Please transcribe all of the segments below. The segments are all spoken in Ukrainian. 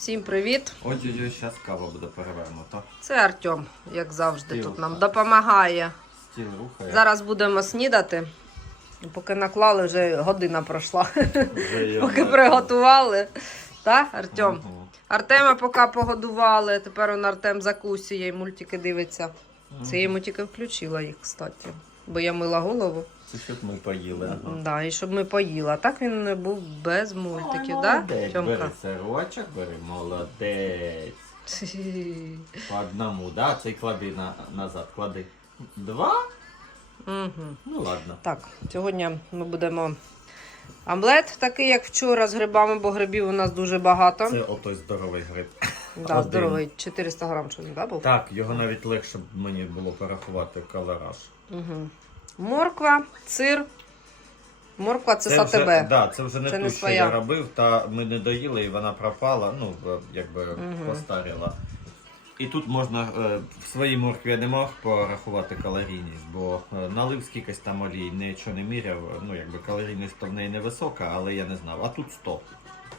Всім привіт! Ой-ой-ой, зараз кава буде перевернута. Це Артем, як завжди, Стіл. тут нам допомагає. Стіл рухає. Зараз будемо снідати. Поки наклали, вже година пройшла. Вже Поки приготували. Так, Артем? Артема поки погодували. Тепер он Артем закусує і мультики дивиться. Це я йому тільки включила їх, кстати. Бо я мила голову. Це щоб ми поїли. Ага. Да, і щоб ми поїли. А так він не був без мультиків, Ой, так? молодець. Да, Бери сирочок, бери, молодець. По одному, да? Цей клади на, назад, клади. Два? Угу. Ну ладно. Так, сьогодні ми будемо омлет, такий, як вчора, з грибами, бо грибів у нас дуже багато. Це отой здоровий гриб. Да, один. здоровий, 400 грам що да, був? Так, його навіть легше б мені було порахувати калораж. Угу. Морква, сир. Морква це, вже, сатебе. да, це вже не Це ту, не що своя. я робив, та ми не доїли і вона пропала, ну, якби Мгм. постаріла. І тут можна е, в своїй моркві я не мог порахувати калорійність, бо е, налив скількись там олій, нічого не міряв. Ну, якби калорійність то в неї невисока, але я не знав. А тут 100.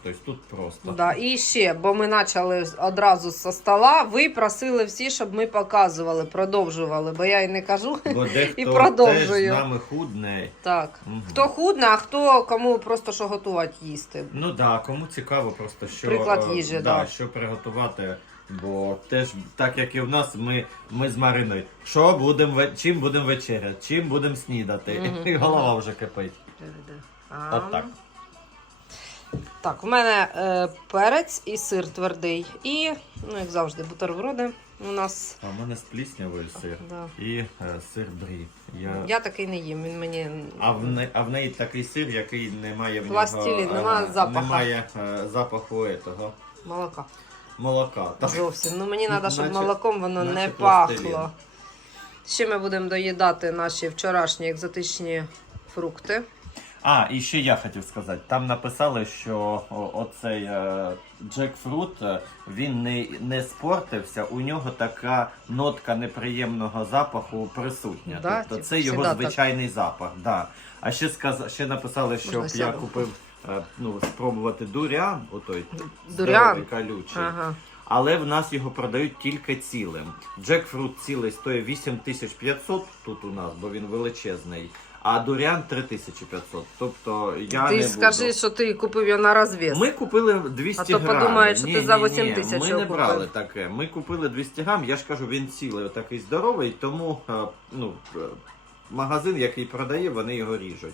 Тобто тут просто. Да, і ще, бо ми почали одразу зі стола. Ви просили всі, щоб ми показували, продовжували, бо я й не кажу. Бо дехто І продовжую. теж з нами худне. Так. Мгм. Хто худне, а хто кому просто що готувати їсти. Ну так, да, кому цікаво просто, що, Приклад е, їжі, да, да. що приготувати. Бо теж, так як і в нас, ми, ми з Мариною, що будемо чим будемо вечеряти, чим будемо снідати. Мгм. І голова вже кипить. А, От так. Так, у мене е, перець і сир твердий. І, ну, як завжди, бутерброди у нас. А в мене з пліснявою сир Да. і е, сир брі. Я... Я такий не їм, він мені. А, в не... а в неї такий сир, який не має в Пластилін, нього, нема е, запаха. Немає е, запаху этого, Молока. молока. Так. Зовсім. Ну мені треба, щоб Наче- молоком воно наче не пластилін. пахло. Ще ми будемо доїдати наші вчорашні екзотичні фрукти. А, і ще я хотів сказати. Там написали, що оцей е, джекфрут, е, він не, не спортився, у нього така нотка неприємного запаху присутня. Да, тобто типу, це його всегда так. звичайний запах. Да. А ще сказ... ще написали, що Можна я сяду. купив е, ну, спробувати дуріан, отой Дуріан? колючий. Ага. Але в нас його продають тільки цілим. Джекфрут цілий стоїть 8500 тут у нас, бо він величезний. А дуріан 3500. Тобто я ти не скажи, буду. що ти купив його на розв'яз. Ми купили 200 А то подумають, що ти за ні, 8 тисяч Ми його не купив. брали таке. Ми купили 200 грам. Я ж кажу, він цілий, такий здоровий, тому е, ну, е, магазин, який продає, вони його ріжуть.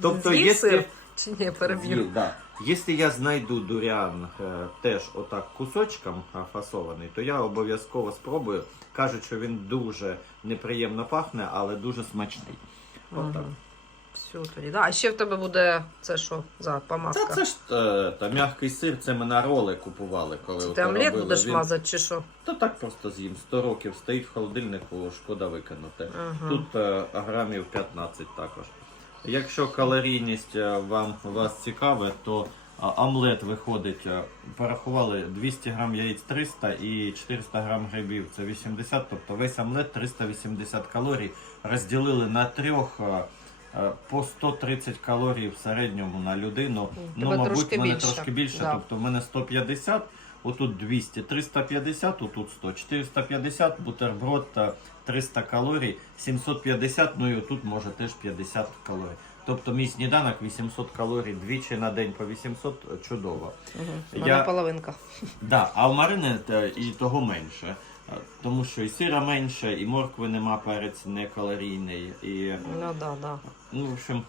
Тобто, З'їв якщо- сир? Чи ні, переб'ю. З'їв, да. Якщо я знайду дуріан е, теж отак кусочком е, фасований, то я обов'язково спробую. Кажуть, що він дуже неприємно пахне, але дуже смачний. Отак. Все тоді. Да. А ще в тебе буде це що за Та помазка? це ж е, та, м'який сир, це ми на роли купували, коли Це ото ти омлет робили. будеш Він- мазати чи що? Та так просто з'їм. 100 років стоїть в холодильнику, шкода викинути. Ага. Тут е, грамів 15 також. Якщо калорійність е, вам вас цікаве, то а, омлет виходить, е, порахували 200 грам яєць 300 і 400 грам грибів. Це 80, тобто весь омлет 380 калорій. Розділили на трьох. е, е, По 130 калорій в середньому на людину. Ну, мабуть, трошки мене більше. трошки більше. Да. Тобто в мене 150, отут 200, 350, отут 100, 450, бутерброд та 300 калорій, 750, ну і отут може теж 50 калорій. Тобто мій сніданок 800 калорій, двічі на день по 800 – чудово. Угу. Я- половинка. Да, а в Марини е, і того менше. Е, Тому що і сира менше, і моркви нема, перець не калорійний. І, Ну да, да. ну, в общем,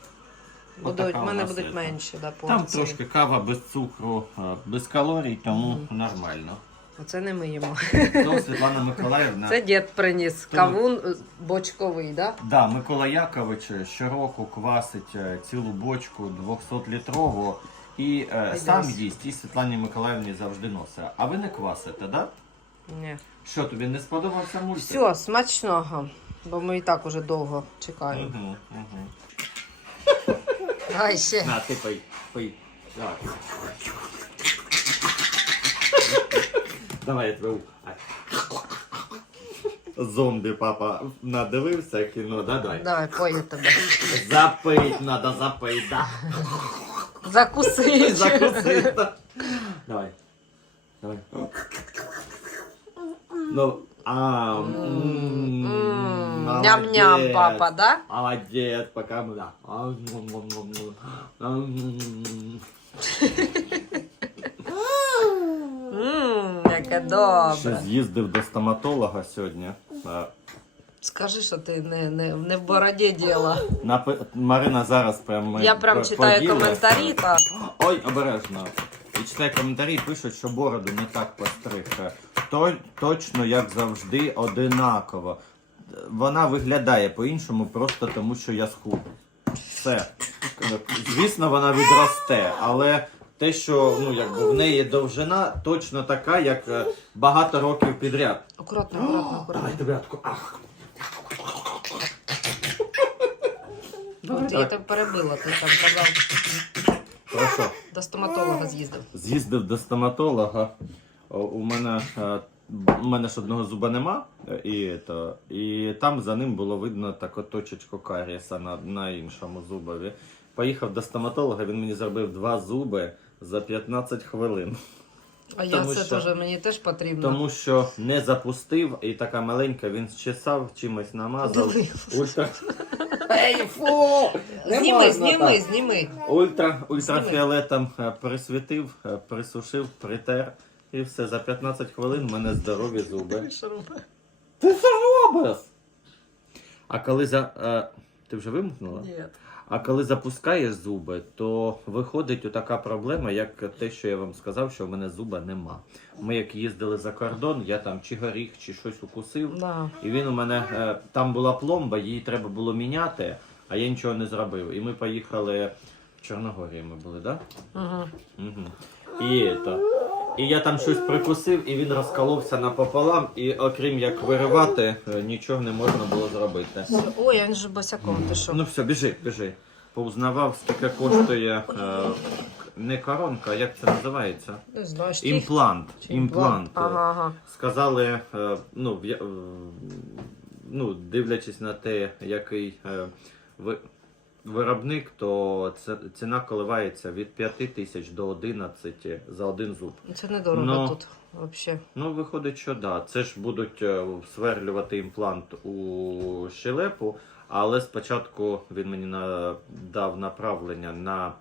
Будуть, в мене нас будуть це. менші, да, Там трошки кава без цукру, е, без калорій, тому нормально. Оце не ми їмо. Ну, Світлана Миколаївна. Це дід приніс Тому- кавун е, бочковий, да? Да, Микола Якович щороку квасить цілу бочку 200-літрову і Ай, сам їсть, і Світлані Миколаївні завжди носить. А ви не квасите, да? Ні. Що тобі не сподобався мультик? Все, смачного. Бо ми і так уже довго чекаємо. Угу, угу. Ай ще. На, ти пий, пий. Давай. Давай я тебе. у- Ай. Зомбі папа надивився кіно, да, давай. Давай, пою тебе. Запить надо, запить, да. Закуси. Закуси. Давай. Давай. Ну, а, м, М, молодець. Ням-ням, папа, да? Молодец, пока мы да. А, м, м, м, м. А, м, м. Ммм, яке Ще добре. з'їздив до стоматолога сьогодні. Е, Скажи, що ти не, не, не в бороді діла. Напи... Марина зараз прям ми Я прям по- читаю поділилися. коментарі, так. Ой, обережно. І читаю коментарі, пишуть, що бороду не так постриг. То, точно, як завжди, одинаково. Вона виглядає по-іншому, просто тому що я схуд. Все. Звісно, вона відросте, але те, що ну, якби в неї довжина точно така, як е, багато років підряд. Акуратно, акуратно, акуратно. тебе таку. Ах. От я тебе перебила, ти там казав, Хорошо. до стоматолога з'їздив. З'їздив до стоматолога. У мене, е, у мене ж одного зуба нема, е, і, то, і там за ним було видно таку точечку карієса на, на іншому зубові. Поїхав до стоматолога, він мені зробив два зуби за 15 хвилин. А я це що- теж мені теж потрібно. Тому що не запустив, і така маленька він щесав, чимось намазав. Ультра. Ей, фу! Не Зніми, можна зніми, так. зніми. Ультра, ультрафіолетом е, присвітив, присушив, притер. І все, за 15 хвилин в мене здорові зуби. Ти що робиш? А коли за. е, ти вже вимкнула? Ні. А коли запускаєш зуби, то виходить така проблема, як те, що я вам сказав, що в мене зуба нема. Ми як їздили за кордон, я там чи горіх, чи щось укусив. Да. І він у мене е, там була пломба, її треба було міняти, а я нічого не зробив. І ми поїхали в Чорногорії. Ми були, так? Да? Угу. Угу. І, то. І я там щось прикусив, і він розколовся напополам, і окрім як виривати, е, нічого не можна було зробити. Ой, він же босяком, що? Ну все, біжи, біжи. Pouзнавав, скільки коштує е, не коронка, а як це називається? Не знаю. Імплант. Імплант. Ага, ага. Сказали, е, ну, в я- ну, дивлячись на те, який е, ви- виробник, то це, ціна коливається від 5 тисяч до 11 за один зуб. Це недорого Ну. тут взагалі. Ну, виходить, що да. Це ж будуть е, сверлювати імплант у щелепу, але спочатку він мені дав направлення на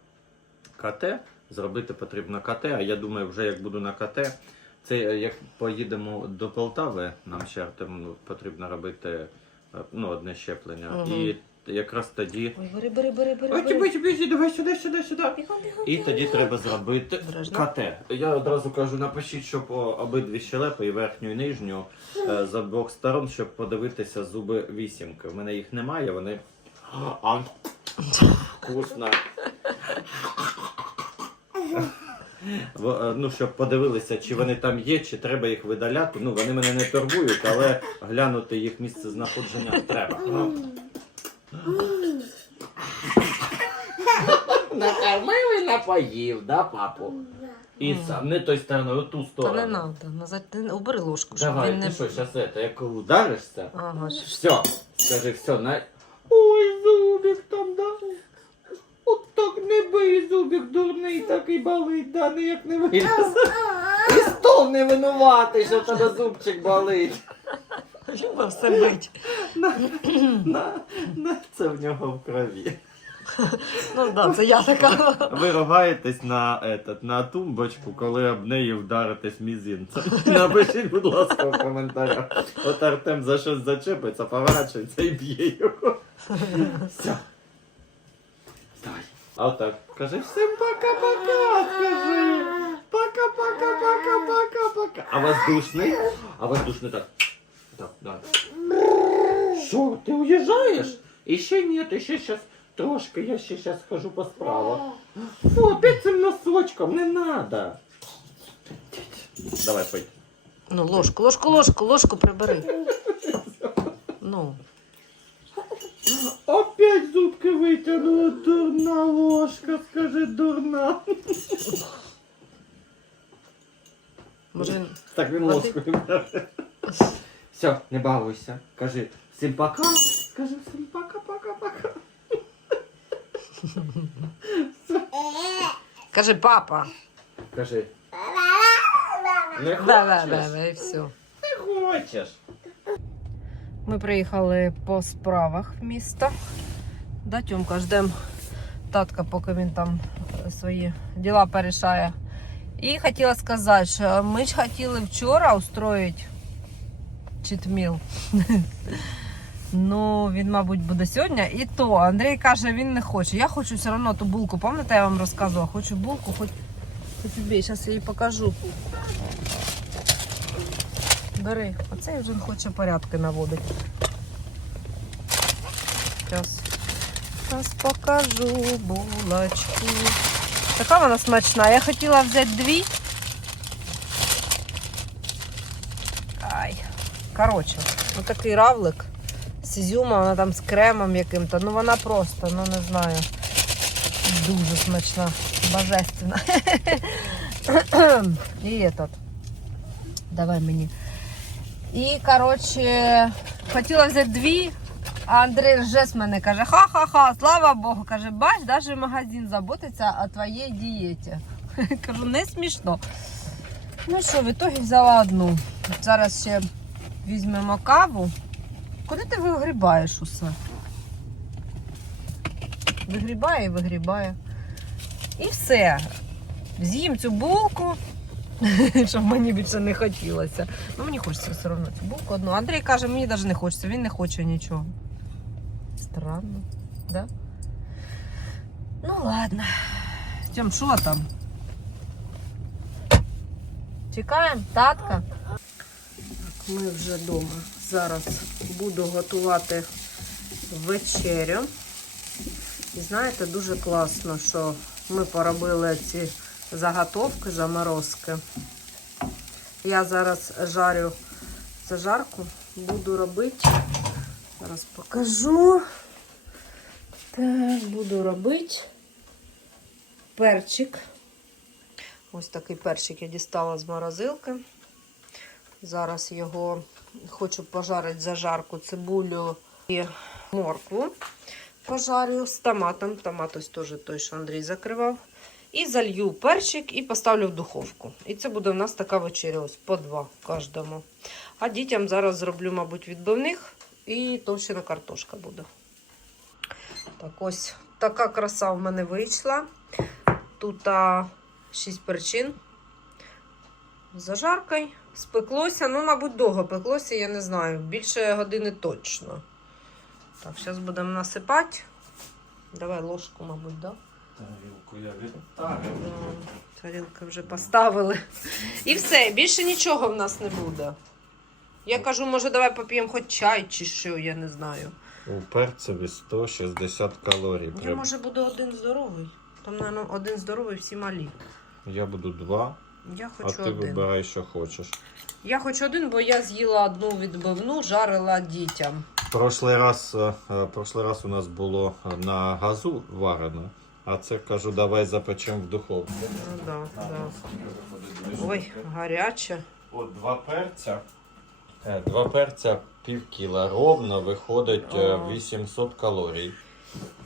КТ. Зробити потрібно КТ, а я думаю, вже як буду на КТ, це е, як поїдемо до Полтави, нам ще ну, потрібно робити е, ну, одне щеплення. Мгм. І якраз тоді. Ой, бери, бери, бери, бери. Ой, бери. бачи, бачи, давай сюди, сюди, сюди. Бігом, бігом, І бігом, тоді бігом. треба зробити Обережно. КТ. Я одразу кажу, напишіть, щоб о, обидві щелепи, і верхню, і нижню, е, з обох сторон, щоб подивитися зуби вісімки. В мене їх немає, вони. А, вкусно. В- е, Ну, щоб подивилися, чи вони там є, чи треба їх видаляти. Ну, вони мене не турбують, але глянути їх місце знаходження треба. Ну. Накормив і напоїв, да, папу? І сам не той стороною, ту Та сторону. не треба. Назад ти убери ложку, щоб Давай, він ти не. що, зараз це, як ударишся? Ага, що. Все, скажи, все, на... Ой, зубик там, да? От так не бий, зубик дурний, такий болить, да, ніяк не виліз. І стол не винуватий, що в тебе зубчик болить. Люба все бить. На, на, на, це в нього в крові. Ну так, да, це я така. Ви ругаєтесь на, этот, на тумбочку, коли об неї вдаритесь мізинцем. Напишіть, будь ласка, в коментарях. От Артем за щось зачепиться, поворачується і б'є його. Все. Давай. А отак. Кажи всім пока-пока, скажи. Пока-пока-пока-пока-пока. А воздушний? А воздушний так. Так, да. Що, ти уїжджаєш? І ще ні, ти ще щас трошки, я ще щас хожу по справах. Фу, опять цим носочком, не надо. Давай, пой. Ну, ложку, ложку, ложку, ложку прибери. Ну. Опять зубки витягнула, дурна ложка, скажи, дурна. Може, він- Так він Води. ложкою бере. Все, не балуйся. Кажи всім пока. Скажи всім пока-пока-пока. Кажи, папа. Кажи. Не Да, да, хочеш? да, да, і все. Не хочеш. Ми приїхали по справах в місто. Да, Тьомка, ждемо татка, поки він там е, свої діла порішає. І хотіла сказати, що ми ж хотіли вчора устроїти читміл. Ну, він, мабуть, буде сьогодні. І то Андрій каже, він не хоче. Я хочу все одно ту булку. Пам'ятаєте, я вам розказувала? Хочу булку, хоч, убій. Зараз я їй покажу. Бери, оцей вже хоче порядки наводити. Зараз. Зараз покажу булочку. Така вона смачна. Я хотіла взяти дві. Ай. Коротше, отакий равлик з ізюмом, вона там з кремом яким-то. Ну вона просто, ну не знаю. Дуже смачна, божественна. І этот. Давай мені. І, коротше, хотіла взяти дві, а Андрій рже з мене каже: ха-ха-ха, слава Богу, каже, бач, навіть магазин заботиться о твоїй дієті. Кажу, не смішно. Ну що, в ітогі взяла одну. Зараз ще візьмемо каву. Куди ти вигрібаєш усе? Вигрібає і вигрібає. І все. З'їм цю булку, щоб мені більше не хотілося. Ну, мені хочеться все одно цю булку одну. Андрій каже, мені навіть не хочеться, він не хоче нічого. Странно, да? Ну ладно. Тьом, що там? Чекаємо, татка. Ми вже вдома. Зараз буду готувати вечерю. І знаєте, дуже класно, що ми поробили ці заготовки, заморозки. Я зараз жарю зажарку, буду робити. Зараз покажу. Так, буду робити перчик. Ось такий перчик я дістала з морозилки. Зараз його хочу пожарити зажарку, цибулю і моркву. Пожарю з томатом. Томат ось теж той, що Андрій закривав. І залью перчик і поставлю в духовку. І це буде у нас така вечеря, ось по два кожному. А дітям зараз зроблю, мабуть, відбивних і товщина картошка буде. Так, ось така краса в мене вийшла. Тут а, 6 перчин. З зажаркою. Спеклося, ну, мабуть, довго пеклося, я не знаю. Більше години точно. Так, зараз будемо насипати. Давай ложку, мабуть, да? Тарілку я відтарив. Тарілки вже поставили. І все, більше нічого в нас не буде. Я кажу, може, давай поп'ємо хоч чай чи що, я не знаю. У перцеві 160 калорій. Я, Прям. може, буду один здоровий. Там, мабуть, один здоровий, всі малі. Я буду два, Я а ти один. вибирай, що хочеш. Я хочу один, бо я з'їла одну відбивну, жарила дітям. Прошлий раз, е, е, прошлий раз у нас було е, на газу варено, а це кажу, давай запечемо в духовці. Ну да, да. Ой, гаряче. От два перця. Два перця пів кіла ровно виходить е, 800 калорій.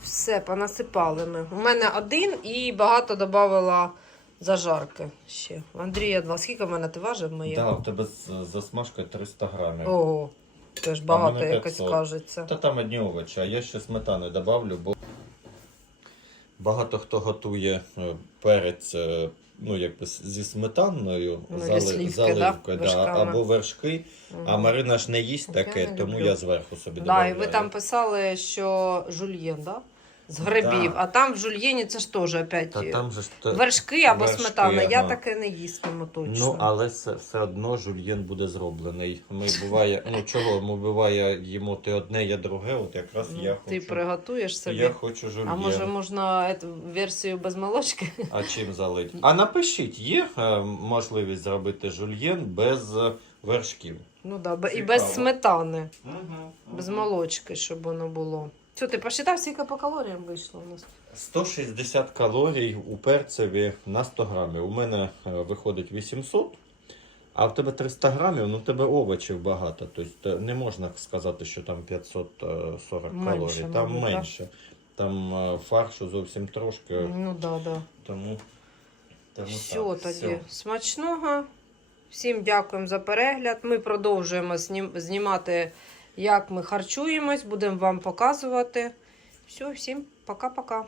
Все, понасипали ми. У мене один і багато додавала зажарки ще. Андрія два. Скільки в мене ти важив моє? Да, у тебе з засмажкою 300 грамів. Ого, теж багато мене якось 500. кажеться. Та там одні овочі, а я ще сметани добавлю, бо багато хто готує е, перець е, ну, якби зі сметаною, Ну, зали- слівки, заливкою, да, да, вершками. або вершки. А Мгм. Марина ж не їсть Я таке, не тому люблю. я зверху собі Да, і ви там писали, що жульєн, да? З грибів. Да. А там в жульєні це ж теж опять Та там же ж те- вершки або вершки, сметана. Я ага. таке не їстиму точно. Ну, але все, все одно жульєн буде зроблений. Ми буває, ну чого, ми буває їмо те одне, я друге, от якраз Ну, я Ти хочу. приготуєш собі. Я хочу жульєн. А може можна ету версію без молочки? А чим залить? А напишіть, є е, можливість зробити жульєн без е, вершків? Ну да, бе- і Цікаво. без сметани, Угу. без молочки, щоб воно було. Що, ти посчитав, скільки по калоріям вийшло у нас? 160 калорій у перцеві на 100 грамів. У мене е, виходить 800, а в тебе 300 грамів, ну в тебе овочів багато. Тобто е, не можна сказати, що там 540 Менше, калорій. Там мабуть, менше. Там е, фаршу зовсім трошки. Ну да, да. Тому, тому Все так, тоді. все. Смачного. Всім дякуємо за перегляд. Ми продовжуємо знім- знімати, як ми харчуємось, будемо вам показувати. Все, всім пока-пока.